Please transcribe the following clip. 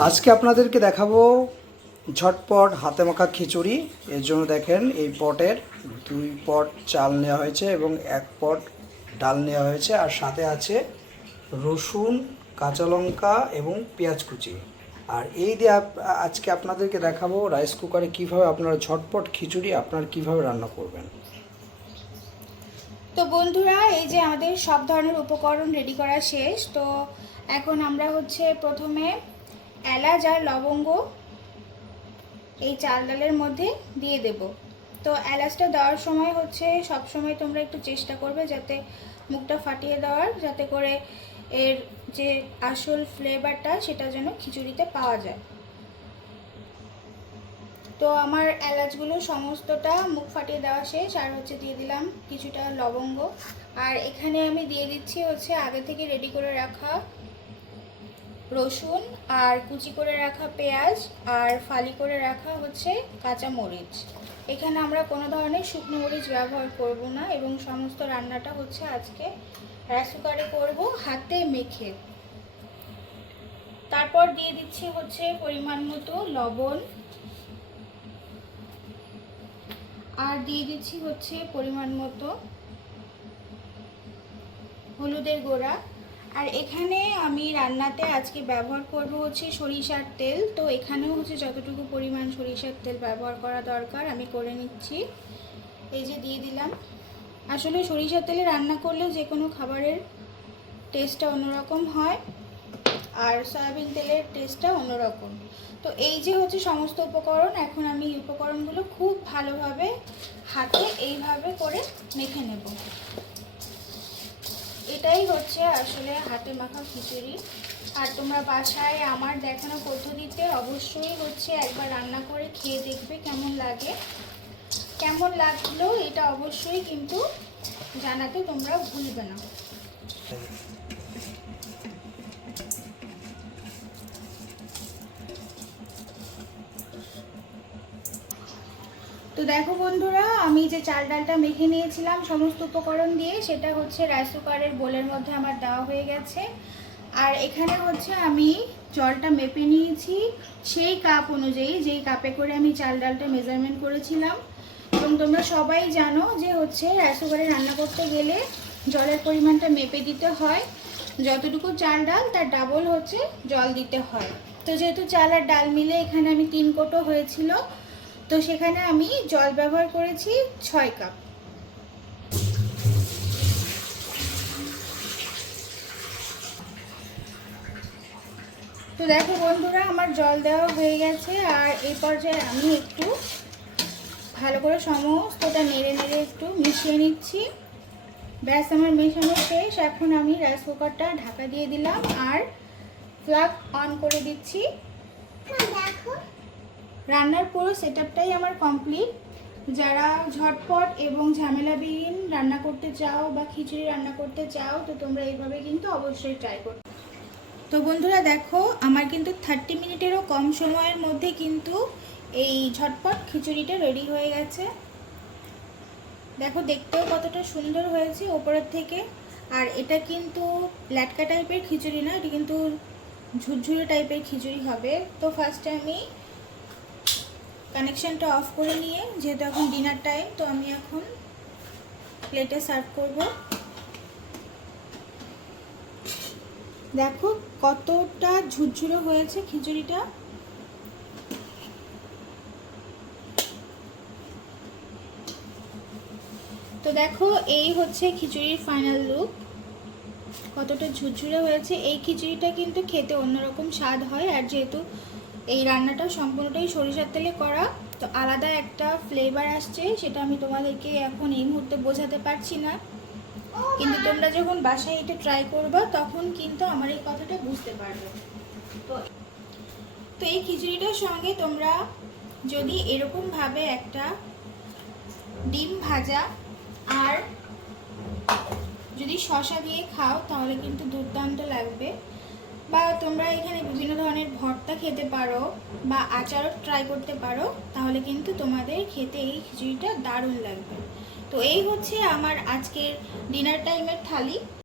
আজকে আপনাদেরকে দেখাবো ঝটপট হাতে মাখা খিচুড়ি। এর জন্য দেখেন এই পটের 2 পট চাল নেওয়া হয়েছে এবং 1 পট ডাল নেওয়া হয়েছে, আর সাথে আছে রসুন, কাঁচা লঙ্কা এবং পেঁয়াজ কুচি। আর এই দিয়ে আজকে আপনাদেরকে দেখাবো রাইস কুকারে কিভাবে আপনারা ঝটপট খিচুড়ি আপনারা কিভাবে রান্না করবেন। তো বন্ধুরা, এই যে আমাদের সব ধরনের উপকরণ রেডি করা শেষ। তো এখন আমরা প্রথমে এলাচ আর লবঙ্গ এই চাল ডালের মধ্যে দিয়ে দেব। তো এলাচটা দেওয়ার সময় সব সময় তোমরা একটু চেষ্টা করবে যাতে মুখটা ফাটিয়ে দেওয়ার, যাতে করে এর যে আসল ফ্লেভারটা সেটা যেন খিচুড়িতে পাওয়া যায়। তো আমার এলাচগুলো সমস্তটা মুখ ফাটিয়ে দেওয়া শেষ। আর দিয়ে দিলাম কিছুটা লবঙ্গ। আর এখানে আমি দিয়ে দিচ্ছি আগে থেকে রেডি করে রাখা রসুন, আর কুচি করে রাখা পেঁয়াজ, আর ফালি করে রাখা কাঁচা মরিচ। এখানে আমরা কোনো ধরনের শুকনো মরিচ ব্যবহার করব না, এবং সমস্ত রান্নাটা আজকে রাইস কুকারে করব হাতে মেখে। তারপর দিয়ে দিচ্ছি পরিমাণ মতো লবণ, আর দিয়ে দিচ্ছি পরিমাণ মতো হলুদের গুঁড়া। আর এখানে আমি রান্নাতে আজকে ব্যবহার করব সরিষার তেল। তো এখানেও যতটুকু পরিমাণ সরিষার তেল ব্যবহার করা দরকার আমি করে নিচ্ছি। এই যে দিয়ে দিলাম। আসলে সরিষার তেলে রান্না করলেও যে কোনো খাবারের টেস্টটা অন্যরকম হয়, আর সয়াবিন তেলের টেস্টটা অন্যরকম। তো এই যে সমস্ত উপকরণ, এখন আমি এই উপকরণগুলো খুব ভালোভাবে হাতে এইভাবে করে মেখে নেব। এটাই আসলে হাতে মাখা খিচুড়ি। আর তোমরা বাসায় আমার দেখানো পদ্ধতিতে অবশ্যই একবার রান্না করে খেয়ে দেখবে কেমন লাগে। কেমন লাগলো এটা অবশ্যই কিন্তু জানাতে তোমরা ভুলবে না। তো দেখো বন্ধুরা, আমি যে চাল ডালটা মেখে নিয়েছিলাম সমস্ত উপকরণ দিয়ে, সেটা রাইস কুকারের বোলের মধ্যে আমার দেওয়া হয়ে গেছে। আর এখানে আমি জলটা মেপে নিয়েছি সেই কাপ অনুযায়ী, যেই কাপে করে আমি চাল ডালটা মেজারমেন্ট করেছিলাম। এবং তোমরা সবাই জানো যে রাইস কুকারে রান্না করতে গেলে জলের পরিমাণটা মেপে দিতে হয়। যতটুকু চাল ডাল তার ডাবল জল দিতে হয়। তো যেহেতু চাল আর ডাল মিলে এখানে আমি 3 কোটো হয়েছিল, তো সেখানে আমি জল ব্যবহার করেছি 6 কাপ। তো দেখো বন্ধুরা, আমার জল দেওয়া হয়ে গেছে। আর এই পর্যায়ে আমি একটু ভালো করে সমস্তটা নেড়ে নেড়ে একটু মিশিয়ে নিচ্ছি। ব্যাস, আমার মেশানো শেষ। এখন আমি রাইস কুকারটা ঢাকা দিয়ে দিলাম আর ফ্ল্যাগ অন করে দিচ্ছি। দেখো, রান্নার পুরো সেটআপটাই আমার কমপ্লিট। যারা ঝটপট এবং ঝামেলাবিহীন রান্না করতে চাও বা খিচুড়ি রান্না করতে চাও, তো তোমরা এইভাবে কিন্তু অবশ্যই ট্রাই করো। তো বন্ধুরা দেখো, আমার কিন্তু 30 মিনিটেরও কম সময়ের মধ্যে কিন্তু এই ঝটপট খিচুড়িটা রেডি হয়ে গেছে। দেখো, দেখতেও কতটা সুন্দর হয়েছে ওপরের থেকে। আর এটা কিন্তু ল্যাটকা টাইপের খিচুড়ি না, এটা কিন্তু ঝুরঝুরে টাইপের খিচুড়ি হবে। তো ফার্স্টে আমি কানেকশনটা অফ করে নিয়ে, যেহেতু এখন ডিনার টাইম, তো আমি এখন প্লেটে সার্ভ করব। দেখো কতটা ঝুরঝুরে হয়েছে খিচুড়িটা। তো দেখো, এই খিচুড়ির ফাইনাল লুক। কতটা ঝুরঝুরে হয়েছে। এই খিচুড়িটা কিন্তু খেতে অন্যরকম স্বাদ হয়। আর যেহেতু এই রান্নাটা সম্পূর্ণটাই সরিষার তেলে করা, তো আলাদা একটা ফ্লেভার আসছে, সেটা আমি তোমাদেরকে এখন এই মুহূর্তে বোঝাতে পারছি না। কিন্তু তোমরা যখন বাসায় এটা ট্রাই করবে তখন কিন্তু আমার এই কথাটা বুঝতে পারবে। তো এই খিচুড়িটার সঙ্গে তোমরা যদি এরকমভাবে একটা ডিম ভাজা আর যদি শসা দিয়ে খাও তাহলে কিন্তু দুর্দান্ত লাগবে। বা তোমরা এখানে বিভিন্ন ধরনের ভর্তা খেতে পারো বা আচারও ট্রাই করতে পারো, তাহলে কিন্তু তোমাদের খেতে এই খিচুড়িটা দারুণ লাগবে। তো এই আমার আজকের ডিনার টাইমের থালি।